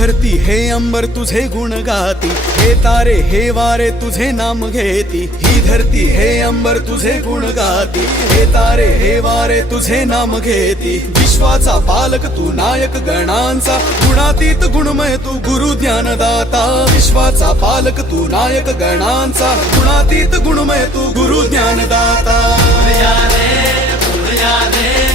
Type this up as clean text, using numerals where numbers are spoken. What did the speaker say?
धरती हे अंबर तुझे गुण गाती, हे तारे हे वारे तुझे नाम घेती। ही धरती हे अंबर तुझे गुण गाती, हे तारे हे वारे तुझे नाम घेती। विश्वाचा पालक तू नायक गणांचा, गुणातीत गुणमय तू गुरु ज्ञानदाता। विश्वाचा पालक तू नायक गणांचा, गुणातीत गुणमय तू गुरु ज्ञानदाता। पुढे या रे, पुढे या रे,